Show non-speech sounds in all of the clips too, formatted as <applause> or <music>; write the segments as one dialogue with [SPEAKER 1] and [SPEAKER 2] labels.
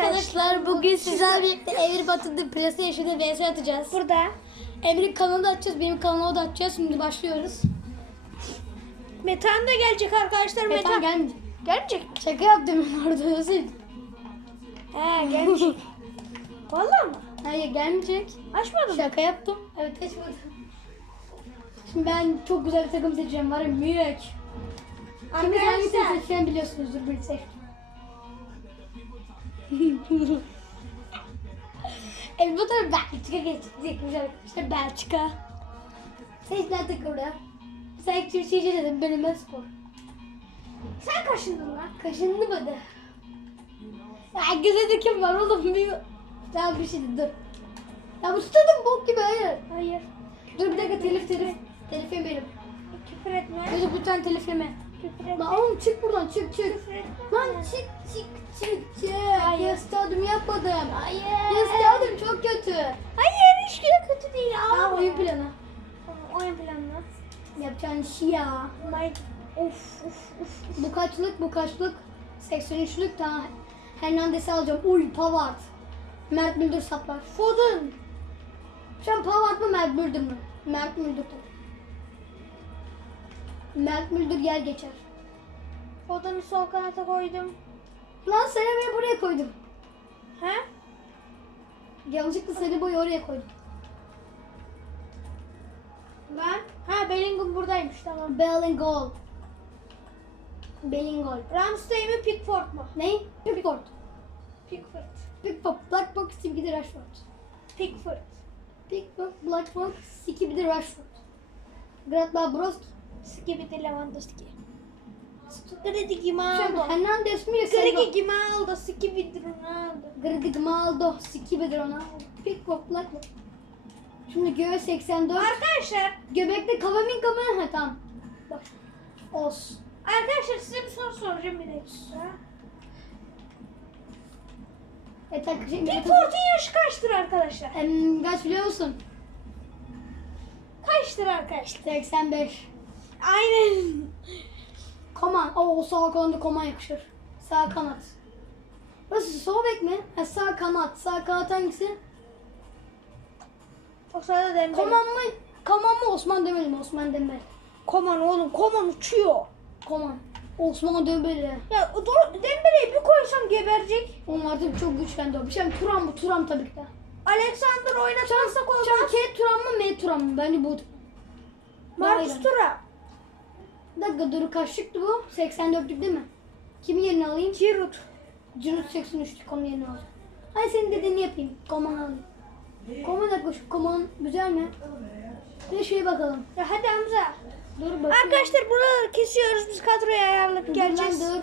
[SPEAKER 1] arkadaşlar bugün sizlerle birlikte Emir Batı'da PlayStation'da vs atacağız.
[SPEAKER 2] Burada.
[SPEAKER 1] Emir'in kanalını da açacağız, benim kanalıma da açacağız. Şimdi başlıyoruz.
[SPEAKER 2] Metan da gelecek arkadaşlar.
[SPEAKER 1] Metan
[SPEAKER 2] Metan,
[SPEAKER 1] gelmeyecek.
[SPEAKER 2] gelmeyecek mi?
[SPEAKER 1] Şaka yaptım orada özür.
[SPEAKER 2] He gelmeyecek. <laughs> Vallahi mı?
[SPEAKER 1] Hayır gelmeyecek.
[SPEAKER 2] Açmadın mı?
[SPEAKER 1] Şaka yaptım. Evet açmadım. Şimdi ben çok güzel bir takım seçeceğim var ya büyük. Şimdi
[SPEAKER 2] Arkadaşlar.
[SPEAKER 1] seçeceğim biliyorsunuzdur bir seç. <laughs> Evet bu tabii Belçika geçecekmiş arkadaşlar Belçika. Seçtiler takımda. Sen kim seçeceksin benim ben spor.
[SPEAKER 2] Sen kaşındın lan.
[SPEAKER 1] Kaşındı bana. Ya güzel kim var oğlum bir... Tamam bir şey de dur. Ya bu stadım bok gibi hayır.
[SPEAKER 2] Hayır.
[SPEAKER 1] Dur bir dakika telif telif. Telif yemeyelim.
[SPEAKER 2] Küfür etme.
[SPEAKER 1] Gözü lütfen telif yeme.
[SPEAKER 2] Küfür etme.
[SPEAKER 1] Lan oğlum çık buradan çık çık.
[SPEAKER 2] Küfür etme.
[SPEAKER 1] Lan çık çık çık çık.
[SPEAKER 2] Hayır.
[SPEAKER 1] Ya stadım yapmadım.
[SPEAKER 2] Hayır.
[SPEAKER 1] Ya stadım çok kötü.
[SPEAKER 2] Hayır hiç kötü değil.
[SPEAKER 1] Aa oyun planı.
[SPEAKER 2] Oyun planı.
[SPEAKER 1] Yapacağın şey ya.
[SPEAKER 2] My... Of of of.
[SPEAKER 1] Bu kaçlık bu kaçlık? 83'lük tamam. Hernandez'i alacağım. Uy Pavard. Mert Müldür saplar.
[SPEAKER 2] Foden.
[SPEAKER 1] Şu an Pavard mı Mert Müldür mü? Mert Müldür tabii. Mert Müldür yer geçer.
[SPEAKER 2] Foden'i sol kanata koydum.
[SPEAKER 1] Lan Sarıboy'u buraya koydum.
[SPEAKER 2] He?
[SPEAKER 1] Yanlışlıkla Sarıboy'u oraya koydum.
[SPEAKER 2] Ben? Ha Bellingham buradaymış tamam.
[SPEAKER 1] Bellingol. Bellingol.
[SPEAKER 2] Ramsey mi Pickford mu?
[SPEAKER 1] Ne? Pickford.
[SPEAKER 2] Pickford.
[SPEAKER 1] Pickford. Black Box gibi de Rashford.
[SPEAKER 2] Pickford.
[SPEAKER 1] Pickford, Black Box gibi de Rashford. Gradla Broski.
[SPEAKER 2] Skibidi Lewandowski. Gridi
[SPEAKER 1] Şu an
[SPEAKER 2] Gimaldo.
[SPEAKER 1] Hernandez mi ya
[SPEAKER 2] Gridi
[SPEAKER 1] Sarıboy?
[SPEAKER 2] Gimaldo. Skibidi Ronaldo.
[SPEAKER 1] Skibi de Ronaldo. Pickford, Black Box. Şimdi göğe 84.
[SPEAKER 2] Arkadaşlar,
[SPEAKER 1] Göbekte Kavaminga mı? Ha tamam. Bak. Os.
[SPEAKER 2] arkadaşlar size bir soru soracağım bir dakika.
[SPEAKER 1] E tak şey,
[SPEAKER 2] Pickford'un yaşı kaçtır arkadaşlar?
[SPEAKER 1] Em, kaç biliyor musun?
[SPEAKER 2] Kaçtır arkadaşlar?
[SPEAKER 1] 85.
[SPEAKER 2] Aynen.
[SPEAKER 1] Koman. Oo sağ kanada koman yakışır. Sağ kanat. Burası sol bek mi? Ha, sağ kanat. Sağ kanat hangisi?
[SPEAKER 2] Yoksa da Dembele.
[SPEAKER 1] Koman mı? Koman mı Osman Dembele mi? Osman Dembele.
[SPEAKER 2] Koman oğlum, Koman uçuyor.
[SPEAKER 1] Koman. Osman Dembele.
[SPEAKER 2] Ya o Dembele'yi bir koysam geberecek.
[SPEAKER 1] Onun artık çok güçlendi o. Bir şey? Turan bu. Turan tabii ki de.
[SPEAKER 2] Alexander oynatmazsak
[SPEAKER 1] Şu an
[SPEAKER 2] olmaz.
[SPEAKER 1] K Turan mı? M Turan mı? Bence bu.
[SPEAKER 2] Marcus
[SPEAKER 1] Bayram.
[SPEAKER 2] Tura.
[SPEAKER 1] Bir dakika dur kaçlıktı bu? 84'lük değil mi? Kimin yerini alayım?
[SPEAKER 2] Giroud.
[SPEAKER 1] Giroud 83'lük onun yerini alacağım. Hayır senin dediğini yapayım. Koman alayım. Koman dakika şu koman güzel mi? Bir de şeye bakalım.
[SPEAKER 2] Ya hadi Hamza.
[SPEAKER 1] Dur bakayım.
[SPEAKER 2] Arkadaşlar buraları kesiyoruz. Biz kadroyu ayarlayıp geleceğiz.
[SPEAKER 1] Dur.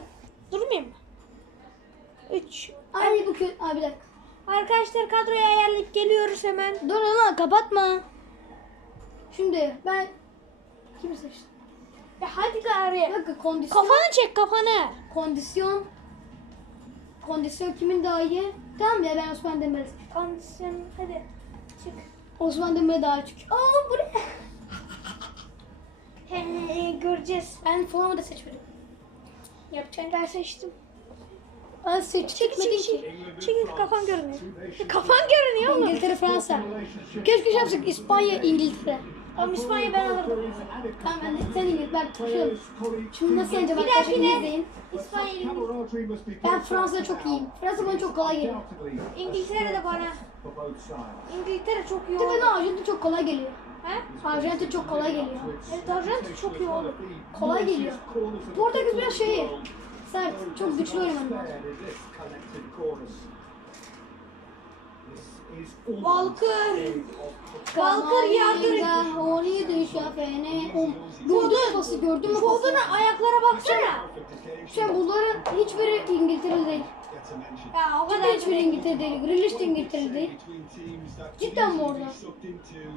[SPEAKER 2] Durmayayım mı? 3.
[SPEAKER 1] Ay bu kötü. Abi bir dakika.
[SPEAKER 2] Arkadaşlar kadroyu ayarlayıp geliyoruz hemen.
[SPEAKER 1] Dur lan kapatma. Şimdi ben kimi seçtim?
[SPEAKER 2] Ya hadi gari.
[SPEAKER 1] dakika kondisyon.
[SPEAKER 2] Kafanı çek kafanı.
[SPEAKER 1] Kondisyon. Kondisyon kimin daha iyi? Tamam ya ben Osman seçtim.
[SPEAKER 2] Kondisyon hadi. Çık.
[SPEAKER 1] Osman Dembele daha küçük. Aa bu ne? <laughs>
[SPEAKER 2] He, göreceğiz.
[SPEAKER 1] Ben forma da seçmedim.
[SPEAKER 2] Yapacağım ben seçtim.
[SPEAKER 1] Ben seç
[SPEAKER 2] Çek
[SPEAKER 1] çekmedim
[SPEAKER 2] çek
[SPEAKER 1] ki.
[SPEAKER 2] çek. Çek kafan görünüyor. Kafan görünüyor mu?
[SPEAKER 1] İngiltere, Fransa. Keşke şey yapsak İspanya, İngiltere.
[SPEAKER 2] Ama İspanya'yı ben alırım.
[SPEAKER 1] Tamam ben de sen İngiliz, ben taşıyorum. Şimdi nasıl
[SPEAKER 2] Bir
[SPEAKER 1] arkadaşlar
[SPEAKER 2] dahakine-
[SPEAKER 1] izleyin.
[SPEAKER 2] İspanya'yı
[SPEAKER 1] Ben Fransa'da çok iyiyim. Fransa bana çok kolay geliyor.
[SPEAKER 2] İngiltere de bana. İngiltere çok iyi oldu.
[SPEAKER 1] Arjantin çok kolay geliyor.
[SPEAKER 2] He?
[SPEAKER 1] Arjantin çok kolay geliyor.
[SPEAKER 2] Evet Arjantin çok iyi oldu.
[SPEAKER 1] Kolay geliyor. Portekiz biraz şey, sert, çok güçlü oynaman lazım.
[SPEAKER 2] Walker. Walker yardır.
[SPEAKER 1] Kamavinga, Oni düşafene. Gördün mü pası gördün mü?
[SPEAKER 2] Foden'a ayaklara baksana.
[SPEAKER 1] An bunların hiçbiri İngiltere değil.
[SPEAKER 2] Ya o kadar.
[SPEAKER 1] hiçbiri İngiltere değil. Grealish de İngiltere değil. Cidden mi orada?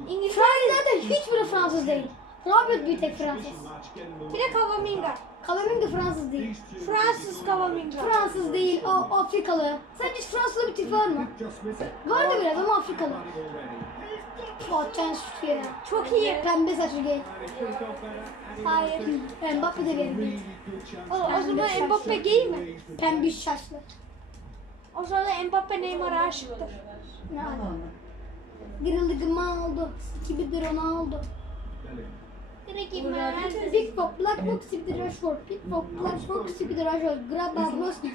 [SPEAKER 2] İngiltere.
[SPEAKER 1] Fransa'da hiçbiri Fransız değil. Rabiot bir tek Fransız.
[SPEAKER 2] Bir de Kavaminga.
[SPEAKER 1] Kavaminga Fransız değil.
[SPEAKER 2] Fransız Kavaminga.
[SPEAKER 1] Fransız değil, o Afrikalı. Sence Fransızlı bir tip var mı? Vardı biraz ama Afrikalı. Fatcan şutu ya.
[SPEAKER 2] Çok iyi.
[SPEAKER 1] Pembe saçlı gay.
[SPEAKER 2] Hayır.
[SPEAKER 1] Mbappe de benim.
[SPEAKER 2] O, o zaman Mbappe gay mi?
[SPEAKER 1] Pembe saçlı.
[SPEAKER 2] O sırada Mbappe Neymar'a aşıktır.
[SPEAKER 1] Ne Grilli Ronaldo. Skibidi Ronaldo. Big Pop, Black Box, Skibidi Rashford. Big Pop, Black Box, Skibidi Rashford. Graba, Broski.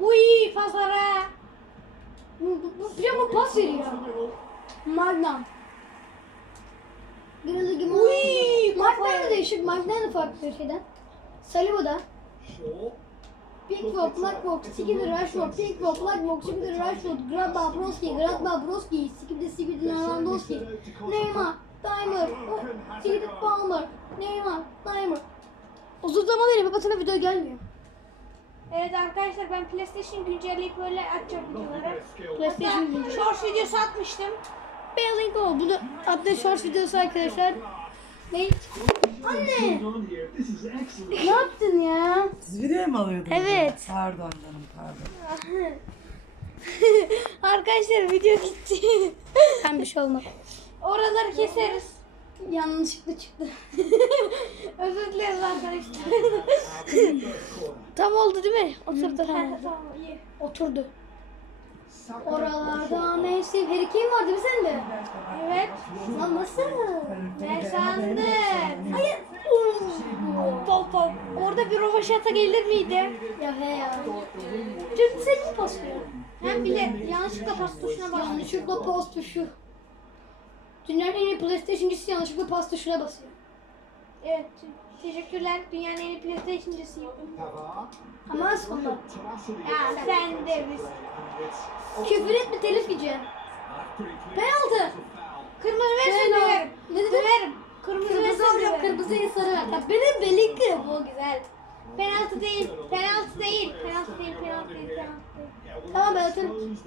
[SPEAKER 2] Uy pazara.
[SPEAKER 1] Bu, bu, ama pas veriyor. Magnum. Grilli.
[SPEAKER 2] Uy,
[SPEAKER 1] Magnum da değişik. Magnum da farklı bir şeyden. Saliba Big Pop, Black Box, Skibidi Rashford. Big Pop, Black Box, Skibidi Rashford. Graba, Broski. Graba, Broski. Skibidi, Skibidi Lewandowski. Neymar, Dimer, Philip Palmer, Neymar, Dimer. Uzun zaman beri babasına video gelmiyor.
[SPEAKER 2] Evet arkadaşlar ben PlayStation güncelleyip böyle açacağım videoları.
[SPEAKER 1] PlayStation
[SPEAKER 2] Hatta
[SPEAKER 1] güncelleyip.
[SPEAKER 2] shorts videosu atmıştım.
[SPEAKER 1] Bellingo. Bunu adlı shorts videosu arkadaşlar. Ne? Anne! Ne yaptın ya?
[SPEAKER 3] Siz video mu alıyordunuz?
[SPEAKER 1] Evet.
[SPEAKER 3] Pardon canım pardon. <laughs>
[SPEAKER 2] Arkadaşlar video gitti. <laughs>
[SPEAKER 1] Sen bir şey olmaz.
[SPEAKER 2] Oraları keseriz.
[SPEAKER 1] Yanlışlıkla çıktı. <laughs>
[SPEAKER 2] Özür dileriz arkadaşlar. <laughs>
[SPEAKER 1] Tam oldu değil mi? Oturdu.
[SPEAKER 2] tamam iyi.
[SPEAKER 1] Oturdu. Oralarda neyse Harry Kane vardı mı sende?
[SPEAKER 2] Evet.
[SPEAKER 1] Lan nasıl?
[SPEAKER 2] Ne sandın?
[SPEAKER 1] Hayır.
[SPEAKER 2] Top top. Orada bir rovaşata gelir miydi?
[SPEAKER 1] Ya he ya. Dün sen mi pas veriyorsun?
[SPEAKER 2] Hem bir de yanlışlıkla pas tuşuna bastım.
[SPEAKER 1] Yanlışlıkla pas tuşu. Dünyanın en iyi PlayStation'cısı yanlışlıkla pas tuşuna basıyor.
[SPEAKER 2] Evet. Teşekkürler. Dünyanın en iyi PlayStation'cısıyım.
[SPEAKER 1] Ama sonra.
[SPEAKER 2] Ya sen de biz.
[SPEAKER 1] Küfür etme telif yiyeceğim. Penaltı.
[SPEAKER 2] Kırmızı verirsen
[SPEAKER 1] Penaltı.
[SPEAKER 2] döverim.
[SPEAKER 1] Ne dedin?
[SPEAKER 2] Döverim. Kırmızı
[SPEAKER 1] Kırmızı alacağım.
[SPEAKER 2] döverim.
[SPEAKER 1] Kırmızıyı sarı ver. Ya benim Bellingham.
[SPEAKER 2] O güzel. Penaltı değil. Penaltı değil. Penaltı değil. Penaltı değil. Penaltı değil.
[SPEAKER 1] Tamam ben atarım.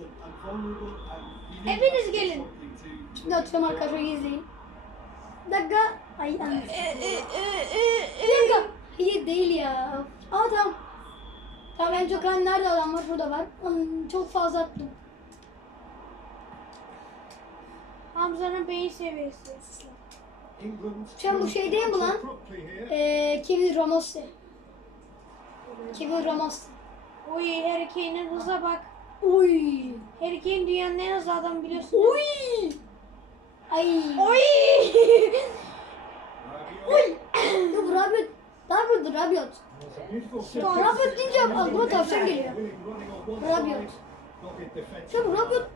[SPEAKER 2] Hepiniz gelin.
[SPEAKER 1] Şimdi atıyorum arkadaşlar izleyin. Bir dakika. Ay yanlış. Bir dakika. Hayır değil ya. Aa tamam. Tamam en çok hani nerede adam var? Burada var. Hmm, çok fazla attım.
[SPEAKER 2] Hamza'nın beyin seviyesi.
[SPEAKER 1] An bu şey değil mi lan? Ee, Kevin Ramos. Kevin Ramos.
[SPEAKER 2] Oy Harry Kane'in hıza bak.
[SPEAKER 1] Uy.
[SPEAKER 2] Harry Kane dünyanın en hızlı adamı biliyorsun.
[SPEAKER 1] Uy. Ay.
[SPEAKER 2] Oy.
[SPEAKER 1] Uy. Yok Rabiot. Rabiot. Rabiot. Rabiot deyince aklıma tavşan geliyor. Rabiot. Şu an Rabiot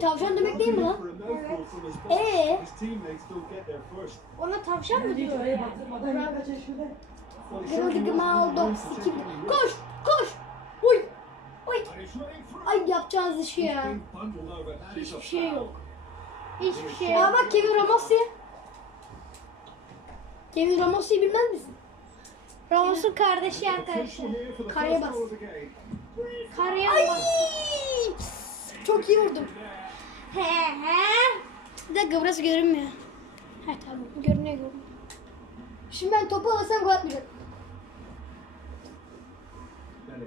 [SPEAKER 1] tavşan demek değil mi lan? Ee?
[SPEAKER 2] Ona tavşan mı diyor?
[SPEAKER 3] Şurada.
[SPEAKER 1] Gırıldı Maldo. Koş. Koş. Uy. Uy. Ay yapacağınız işi ya.
[SPEAKER 2] Hiçbir şey yok. Hiçbir şey
[SPEAKER 1] Aa bak Kevin Ramos'u. Kevin Ramos'u bilmez misin?
[SPEAKER 2] Ramos'un kardeşi arkadaşlar.
[SPEAKER 1] Karaya bas.
[SPEAKER 2] Karaya
[SPEAKER 1] Ay!
[SPEAKER 2] bak.
[SPEAKER 1] Çok iyi vurdum.
[SPEAKER 2] He he.
[SPEAKER 1] Bir dakika burası görünmüyor. Ha tamam görünüyor görünüyor. Şimdi ben topu alırsam gol atmayacak.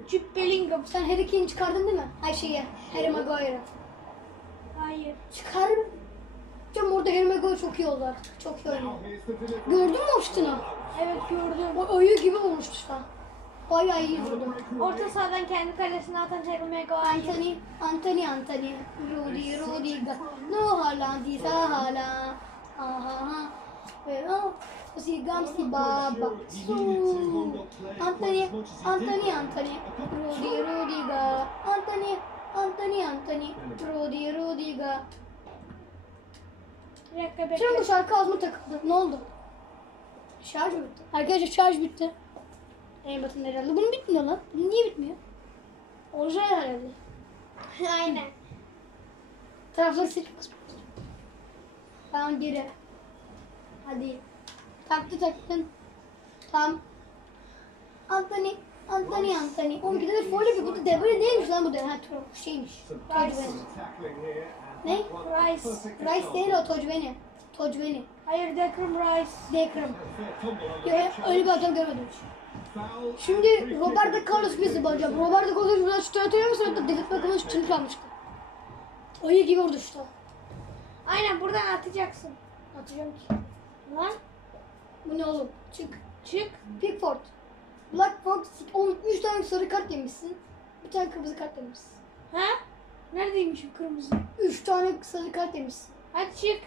[SPEAKER 2] Jude Bellingham.
[SPEAKER 1] Sen Harry Kane'i çıkardın değil mi? Her şeyi. Harry Maguire'ı.
[SPEAKER 2] Hayır.
[SPEAKER 1] Çıkar mı? Hocam orada Maguire çok iyi oldu artık. Çok iyi oynuyor. Gördün mü o şutunu?
[SPEAKER 2] Evet gördüm.
[SPEAKER 1] O ayı gibi olmuştu şu an. Bayağı iyi vurdu.
[SPEAKER 2] Orta sahadan kendi kalesine atan Maguire.
[SPEAKER 1] Anthony, Anthony, Anthony, Rudy, Rudy, no Haaland, sa hala, aha, pero si Gamsi Baba, su, Anthony, Anthony, Anthony, Rudy, Rudy ga, Anthony, Anthony, Anthony, Rudy, Rudy ga.
[SPEAKER 2] Bir dakika bekle.
[SPEAKER 1] Şimdi bu şarkı ağzıma takıldı. Ne oldu? Şarj mı bitti? Arkadaşlar şarj bitti. En batın herhalde. Bunun bitmiyor lan. Bunun niye bitmiyor? Orijinal herhalde. <laughs>
[SPEAKER 2] Aynen.
[SPEAKER 1] Tarafları seçip Tamam geri. Hadi. Taktı taktın. Tamam. Anthony. Anthony Anthony. Oğlum de böyle bir bu da de böyle değilmiş lan bu da. Ha şeymiş. Tocveni. Ne?
[SPEAKER 2] Rice.
[SPEAKER 1] Rice değil o Tocveni. Tocveni.
[SPEAKER 2] Hayır Declan Rice.
[SPEAKER 1] Dekram. Ya öyle bir adam görmedim hiç. Şimdi Roberto Carlos birisi bakacağım. Roberto Carlos biraz şut atıyor musun? Hatta David Beckham'ın şutunu çalmıştı. Ayı gibi vurdu şutu.
[SPEAKER 2] Aynen buradan atacaksın.
[SPEAKER 1] Atacağım ki.
[SPEAKER 2] Lan
[SPEAKER 1] Bu ne oğlum? Çık.
[SPEAKER 2] çık.
[SPEAKER 1] Pickford. Black Fox. Oğlum 3 tane sarı kart yemişsin. Bir tane kırmızı kart yemişsin.
[SPEAKER 2] Ha? Neredeymiş bu kırmızı?
[SPEAKER 1] Üç tane sarı kart yemiş.
[SPEAKER 2] Hadi çık.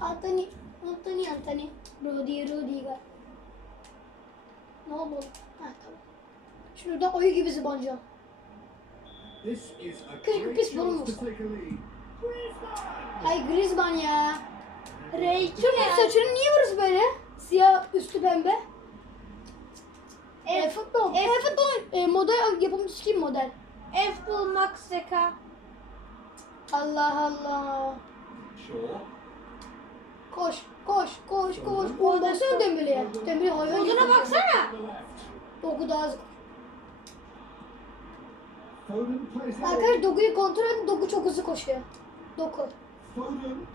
[SPEAKER 1] Anthony, Anthony, Anthony. Rudy, Rudy. Ne oldu? Ha tamam. Şurada ayı gibi zıbanacağım.
[SPEAKER 4] Great
[SPEAKER 1] pis
[SPEAKER 4] lead.
[SPEAKER 1] Ay Griezmann ya.
[SPEAKER 2] R2
[SPEAKER 1] Şunun saçını niye vuruyorsun böyle? Siyah üstü pembe. E, futbol. E, futbol. E, model yapımcısı kim model?
[SPEAKER 2] F bulmak zeka.
[SPEAKER 1] Allah Allah.
[SPEAKER 4] Shaw.
[SPEAKER 1] Koş, koş, koş, koş. O baksana Dembele'ye. Dembele hayvan gibi.
[SPEAKER 2] Oduna baksana.
[SPEAKER 1] Doku daha az.
[SPEAKER 4] Foden plays it
[SPEAKER 1] Arkadaş
[SPEAKER 4] in.
[SPEAKER 1] Doku'yu kontrol edin. Doku çok hızlı koşuyor. Doku.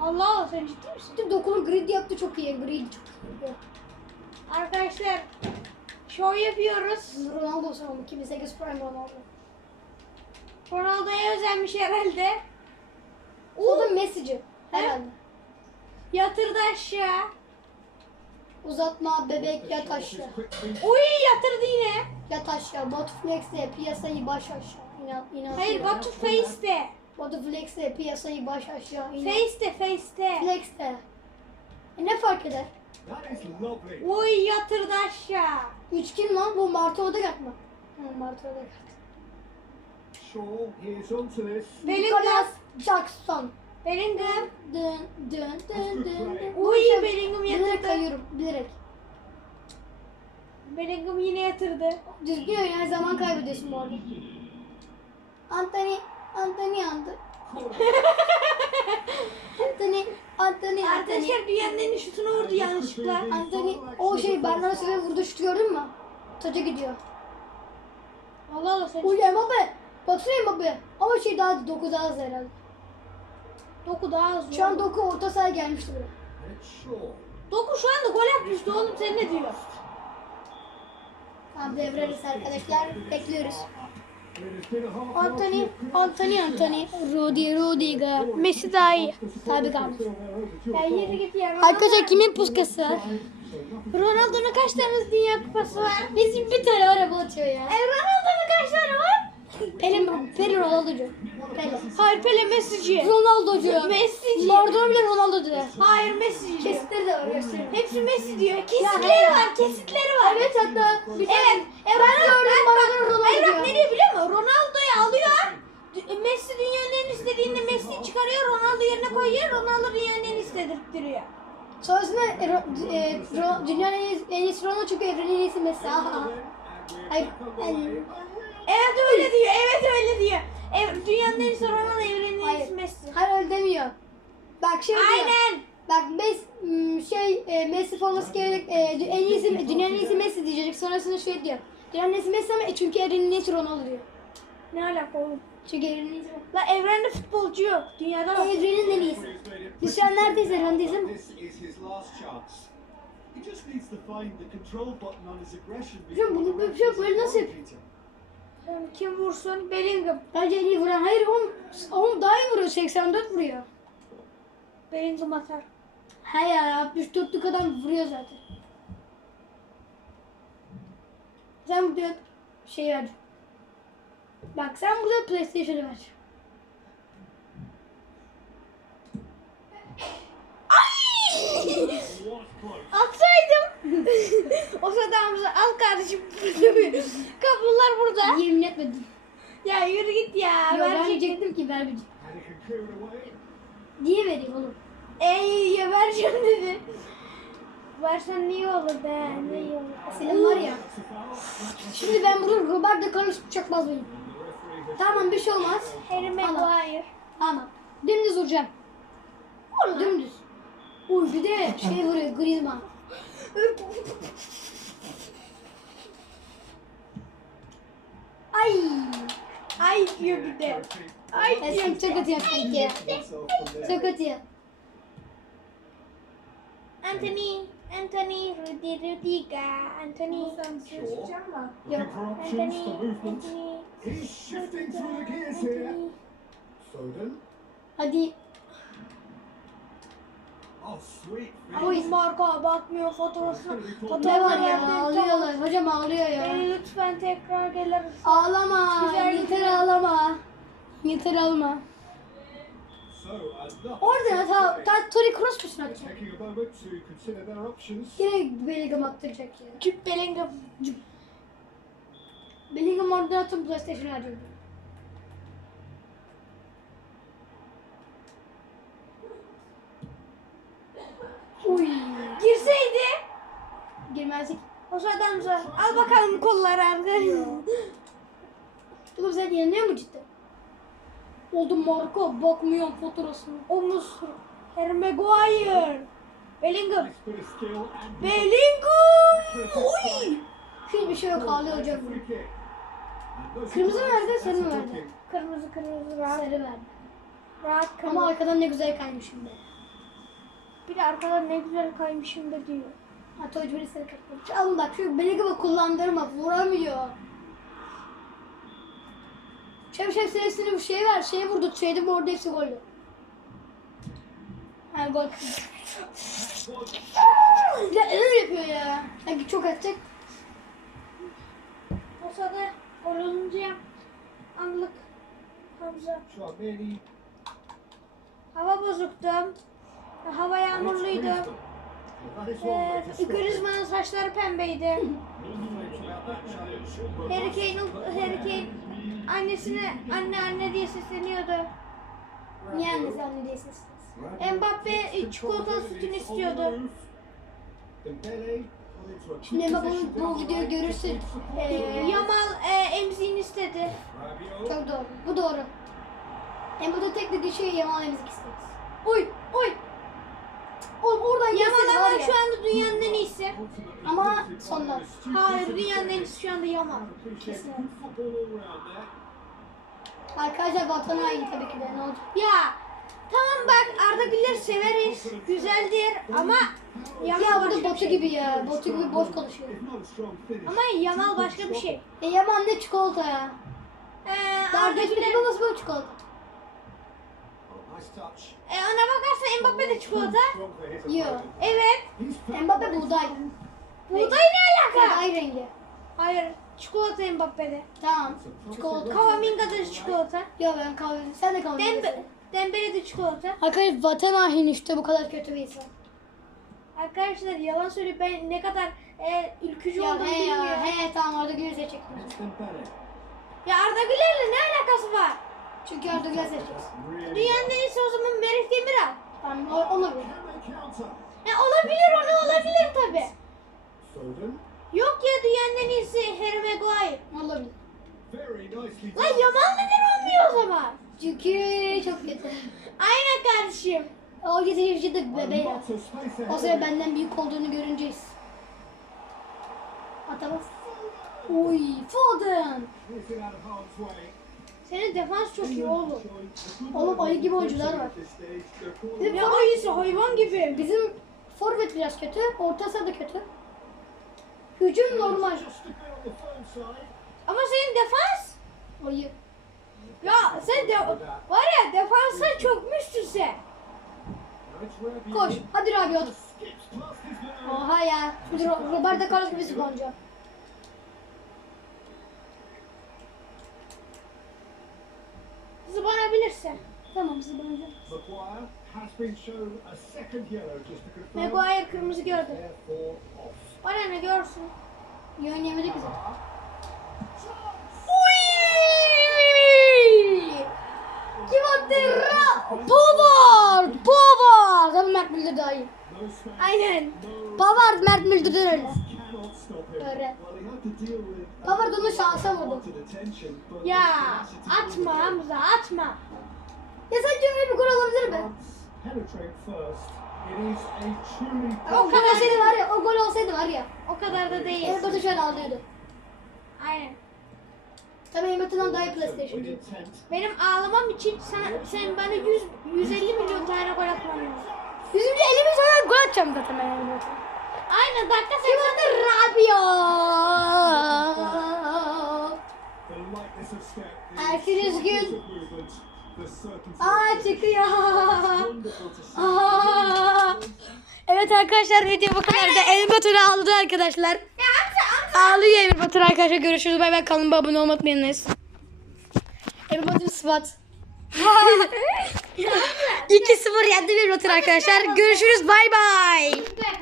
[SPEAKER 2] Allah Allah sen ciddi misin?
[SPEAKER 1] Doku'nun grid yaptı çok iyi. Grid çok iyi.
[SPEAKER 2] Arkadaşlar şov yapıyoruz.
[SPEAKER 1] Ronaldo sanırım. 2008 Prime Ronaldo.
[SPEAKER 2] Ronaldo'ya özenmiş herhalde.
[SPEAKER 1] O da Messi'ci. Herhalde.
[SPEAKER 2] Yatırdı aşağı.
[SPEAKER 1] Uzatma, bebek, yat
[SPEAKER 4] Shaw
[SPEAKER 1] aşağı.
[SPEAKER 4] feet.
[SPEAKER 2] Uy yatırdı yine.
[SPEAKER 1] Yat aşağı. Botflex'le piyasayı baş aşağı. İnan, inan.
[SPEAKER 2] Hayır Batu Face'te.
[SPEAKER 1] Botflex'le piyasayı baş aşağı. İnan.
[SPEAKER 2] Face'te Face'te.
[SPEAKER 1] Flex'te. E ne fark eder?
[SPEAKER 2] Uy yatırdı aşağı.
[SPEAKER 1] Üç kim lan? Bu Marto Odegaard mı? Hı, Marto Odegaard.
[SPEAKER 4] Shaw, here's onto this.
[SPEAKER 2] Bellingham.
[SPEAKER 1] Nicholas Jackson.
[SPEAKER 2] Bellingham.
[SPEAKER 1] Dın dın dın dın dın.
[SPEAKER 2] Uy Bellingham
[SPEAKER 1] Bilerek
[SPEAKER 2] yatırdı.
[SPEAKER 1] kayıyorum. Bilerek.
[SPEAKER 2] Bellingham yine yatırdı.
[SPEAKER 1] Düzgün oynayan zaman kaybediyorsun bu arada. Anthony, Anthony, Anthony. Anthony, Anthony, Anthony.
[SPEAKER 2] Arkadaşlar dünyanın en iyi şutunu vurdu yanlışlıkla.
[SPEAKER 1] Anthony, o şey Bernardo Silva vurdu şutu gördün mü? Taca gidiyor.
[SPEAKER 2] Allah Allah sen.
[SPEAKER 1] Uy Mbappe. Baksana Mbappe. Ama şey daha 9 daha az herhalde.
[SPEAKER 2] Doku daha az.
[SPEAKER 1] Şu an 9 orta sahaya gelmişti
[SPEAKER 4] Shaw.
[SPEAKER 2] Doku şu anda gol atmıştı oğlum sen ne diyor?
[SPEAKER 1] Tamam devreriz arkadaşlar. Bekliyoruz. Anthony, Anthony, Anthony. Rudy, Rudiger.
[SPEAKER 2] Messi daha iyi.
[SPEAKER 1] Tabii kardeşim.
[SPEAKER 2] Ya yürü git ya.
[SPEAKER 1] Arkadaşlar kimin puskası var?
[SPEAKER 2] Ronaldo'nun kaç tane dünya kupası var?
[SPEAKER 1] Bizim bir tane var bu atıyor ya.
[SPEAKER 2] E Ronaldo'nun kaç tane var?
[SPEAKER 1] Pelin, Pelin Ronaldo'cu. Pelin.
[SPEAKER 2] Hayır Pele Messi'ci.
[SPEAKER 1] Ronaldo'cu.
[SPEAKER 2] Messi'ci.
[SPEAKER 1] Maradona bile Ronaldo'cu. de.
[SPEAKER 2] Hayır Messi'ci.
[SPEAKER 1] Kesitleri de var göstereyim.
[SPEAKER 2] Hepsi Messi diyor. Kesitleri var, kesitleri var.
[SPEAKER 1] Evet hatta bir tane.
[SPEAKER 2] Evet. E,
[SPEAKER 1] Ben gördüm Maradona Ronaldo
[SPEAKER 2] Hayır bak
[SPEAKER 1] diyor.
[SPEAKER 2] ne diyor biliyor musun? Ronaldo'yu alıyor. D- Messi dünyanın en istediğinde Messi'yi çıkarıyor. Ronaldo yerine koyuyor. Ronaldo dünyanın en istedirttiriyor.
[SPEAKER 1] Sonrasında e, Ro- e, Ro- dünyanın en iyisi, en iyisi Ronaldo çünkü evrenin en iyisi Messi. Aha. Hayır. Yani,
[SPEAKER 2] Evet öyle diyor. Evet öyle diyor. Ev, dünyanın en iyisi Ronaldo, evrenin en iyisi
[SPEAKER 1] hayır.
[SPEAKER 2] Messi.
[SPEAKER 1] Hayır öyle demiyor. Bak şey diyor.
[SPEAKER 2] Aynen.
[SPEAKER 1] Bak Mes, m, şey e, Messi forması gerek e, en iyisi dünyanın en iyisi Messi diyecek. Sonrasında şey diyor. Dünyanın en iyisi Messi ama e, çünkü evrenin en iyisi Ronaldo diyor.
[SPEAKER 2] Ne alaka oğlum?
[SPEAKER 1] Çünkü evrenin en iyisi.
[SPEAKER 2] La evrende futbolcu yok. Dünyada var.
[SPEAKER 1] Evrenin en iyisi. Biz şu an neredeyiz evrendeyiz değil mi?
[SPEAKER 4] This is his last chance. He just needs to find the control button on his aggression
[SPEAKER 1] Hocam bunu şey böyle
[SPEAKER 4] gets
[SPEAKER 1] nasıl
[SPEAKER 4] his
[SPEAKER 1] yap-
[SPEAKER 4] Peter.
[SPEAKER 2] Yani Kim vursun? Bellingham.
[SPEAKER 1] Bence en iyi vuran. Hayır oğlum, oğlum daha iyi vuruyor. 84 vuruyor.
[SPEAKER 2] Bellingham atar.
[SPEAKER 1] Ya 64'lük adam vuruyor zaten. Sen burada şey ver. Bak sen burada PlayStation'ı ver.
[SPEAKER 2] Atsaydım. o sırada Hamza al kardeşim. <laughs> Kablolar burada.
[SPEAKER 1] Yemin etmedim.
[SPEAKER 2] Ya yürü git ya. Verecek.
[SPEAKER 1] vermeyecektim ki
[SPEAKER 4] away.
[SPEAKER 1] Niye vereyim oğlum?
[SPEAKER 2] Ey ya vereceğim dedi. Versen niye olur be? Ne iyi olur.
[SPEAKER 1] Senin var ya. Şimdi ben bunu Roberto Carlos çakmaz mıyım? Tamam bir şey olmaz.
[SPEAKER 2] Harry Maguire.
[SPEAKER 1] Tamam. Dümdüz vuracağım. Dümdüz. Uy bir de şey vuruyor Griezmann. Ay.
[SPEAKER 2] Ay diyor bir de. Ay
[SPEAKER 1] Ya
[SPEAKER 2] diyor.
[SPEAKER 1] sen çok kötü yaptın ki.
[SPEAKER 4] himself from there.
[SPEAKER 1] Çok kötü yap.
[SPEAKER 2] Anthony. Anthony. Rudy Rudiga. Anthony.
[SPEAKER 4] Shaw. Looking for options
[SPEAKER 2] Anthony.
[SPEAKER 4] for movement.
[SPEAKER 2] Anthony.
[SPEAKER 4] He's shifting through the gears here.
[SPEAKER 2] Anthony.
[SPEAKER 4] Foden.
[SPEAKER 1] Hadi. Oy.
[SPEAKER 2] Ay marka bakmıyor fotoğrafına.
[SPEAKER 1] Ne var ya ağlıyorlar. Hocam ağlıyor ya.
[SPEAKER 2] Beni lütfen tekrar gelir.
[SPEAKER 1] Ağlama.
[SPEAKER 2] Güzel
[SPEAKER 1] Yeter
[SPEAKER 2] güzel.
[SPEAKER 1] ağlama.
[SPEAKER 4] So, enough.
[SPEAKER 1] Orada ta, ta Toni Kroos musun atacak? Yine Bellingham attıracak ya.
[SPEAKER 2] Jude Bellingham.
[SPEAKER 1] Bellingham orada atıp PlayStation harcadı. Uy.
[SPEAKER 2] Girseydi.
[SPEAKER 1] Girmezdik.
[SPEAKER 2] O zor. Al bakalım kolları arkadaşlar.
[SPEAKER 1] Oğlum sen yeniliyor mu cidden? Oldu Marco bakmıyorum fotoğrafına.
[SPEAKER 2] Omuz. Harry Maguire. Bellingham. Bellingham. Uy.
[SPEAKER 1] Hiçbir şey yok ağlıyor hocam. Kırmızı verdi, sarı
[SPEAKER 4] a
[SPEAKER 1] verdi.
[SPEAKER 2] Kırmızı kırmızı rahat.
[SPEAKER 1] Sarı verdi.
[SPEAKER 2] Rahat kırmızı.
[SPEAKER 1] Ama arkadan ne güzel kaymışım be.
[SPEAKER 2] Bir de arkadan ne güzel kaymışım da diyor.
[SPEAKER 1] Hatta hoca beni sarı katlamış. Alın bak şu Bellingham'ı kullandırma vuramıyor. Şef şef senesini bir şey ver. Şeye vurdu. Şeyde mi orada hepsi goldü. Ha gol. ya öyle yapıyor ya. Sanki çok atacak.
[SPEAKER 2] O sırada gol olunca anlık Hamza. Hava bozuktu. Hava yağmurluydu. Ee, saçları pembeydi. Harry Kane annesine anne anne diye sesleniyordu.
[SPEAKER 1] Niye annesi anne diye sesiniz?
[SPEAKER 2] Mbappe çikolatalı sütünü istiyordu.
[SPEAKER 1] Şimdi Mbappe'nin bu videoyu görürsün.
[SPEAKER 2] Ee, Yamal e, emziğini istedi.
[SPEAKER 1] Çok doğru. Bu doğru. Mbappe'nin tek dediği şey Yamal emzik isteriz. Oy oy.
[SPEAKER 2] Yamal
[SPEAKER 1] gelsin var
[SPEAKER 2] ama şu anda dünyanın en iyisi.
[SPEAKER 1] Ama sondan.
[SPEAKER 2] Hayır dünyanın en iyisi şu anda Yamal.
[SPEAKER 1] Arkadaşlar vatan haini tabii ki de ne olacak?
[SPEAKER 2] Ya tamam bak Arda Güler severiz. Güzeldir ama Yamal
[SPEAKER 1] Ya burada
[SPEAKER 2] bir
[SPEAKER 1] botu
[SPEAKER 2] şey.
[SPEAKER 1] gibi ya. Botu gibi boş konuşuyor.
[SPEAKER 2] Ama Yamal başka bir şey.
[SPEAKER 1] E Yaman ne çikolata ya.
[SPEAKER 2] Ee, Arda Güler
[SPEAKER 1] babası böyle çikolata.
[SPEAKER 2] E, ona bakarsan Mbappe de çikolata.
[SPEAKER 1] Yiyor.
[SPEAKER 2] Evet.
[SPEAKER 1] Mbappe buğday.
[SPEAKER 2] Buğday ne alaka?
[SPEAKER 1] Buğday rengi.
[SPEAKER 2] Hayır. Çikolata Mbappe'de.
[SPEAKER 1] Tamam. Çikolata.
[SPEAKER 2] Kavaminga da çikolata.
[SPEAKER 1] Ya ben kahve. Sen de kahve.
[SPEAKER 2] Dembe, Dembele de çikolata.
[SPEAKER 1] Arkadaşlar vatan haini işte bu kadar kötü bir insan.
[SPEAKER 2] Arkadaşlar yalan söylüyor ben ne kadar e, ülkücü
[SPEAKER 1] Ya
[SPEAKER 2] olduğumu
[SPEAKER 1] he ya
[SPEAKER 2] bilmiyorum.
[SPEAKER 1] he tamam orada Gül'ü seçecektim.
[SPEAKER 2] Ya Arda Güler'le ne alakası var?
[SPEAKER 1] Çünkü orada Gül'ü seçeceksin.
[SPEAKER 2] Dünyanın en iyisi o zaman Merih Demiral.
[SPEAKER 1] Tamam o- ona bir.
[SPEAKER 2] E, olabilir onu olabilir tabi. Yok ya dünyanın en iyisi Harry Maguire.
[SPEAKER 1] Olabilir.
[SPEAKER 2] Lan Yamal neden olmuyor o zaman?
[SPEAKER 1] Çünkü çok kötü.
[SPEAKER 2] Aynen kardeşim.
[SPEAKER 1] O getirici de bebe ya. O sıra benden büyük olduğunu görünceyiz. Atamaz. Uy Foden.
[SPEAKER 2] Senin defans çok iyi oğlum.
[SPEAKER 1] Oğlum ayı gibi oyuncular var. Bizim, forvet,
[SPEAKER 2] ayısı hayvan gibi.
[SPEAKER 1] bizim forvet biraz kötü. Orta saha da kötü. Hücum normal.
[SPEAKER 2] Ama senin defans
[SPEAKER 1] Ayı.
[SPEAKER 2] ya sen de var ya defansa çökmüşsün sen.
[SPEAKER 1] Koş. Hadi Rabiot. Oha ya. Roberto Carlos gibi sporcu.
[SPEAKER 4] Just to confirm.
[SPEAKER 2] Maguire kırmızı gördü. Bana ne görsün.
[SPEAKER 1] İyi oynayamadık ki zaten. Kim attı? Pavard! Pavard! Ama Mert Müldür daha iyi.
[SPEAKER 2] Aynen.
[SPEAKER 1] Pavard Mert Müldür'den öyle. Öyle. Onu şansa vurdu.
[SPEAKER 4] wanted attention, but
[SPEAKER 2] Ya atma. Hamza atma.
[SPEAKER 1] Ya sence öyle bir gol olabilir mi? O gol olsaydı var ya, o gol olsaydı var ya.
[SPEAKER 2] O kadar da değil.
[SPEAKER 1] Batu şöyle ağlıyordu.
[SPEAKER 2] Aynen.
[SPEAKER 1] Tabii Emre'den daha iyi
[SPEAKER 4] intent.
[SPEAKER 2] Benim ağlamam için sana, sen bana 100, 150 milyon tane gol atman lazım.
[SPEAKER 1] Yüzümde elimi sana gol atacağım zaten ben yani.
[SPEAKER 2] Aynen dakika
[SPEAKER 1] Kim
[SPEAKER 2] 80'de
[SPEAKER 1] attı? Rabia!
[SPEAKER 4] The lightness of step, the
[SPEAKER 1] Erkin Üzgün. Aa çıkıyor. Aa. Evet arkadaşlar video bu kadar da Emre Batur ağladı arkadaşlar. Ağlıyor Emre Batur arkadaşlar görüşürüz. Bay bay kanalıma abone olmayı unutmayınız. Emre Batur sıfat. <laughs> <laughs> 2-0 yendi bir arkadaşlar. Görüşürüz bay bay.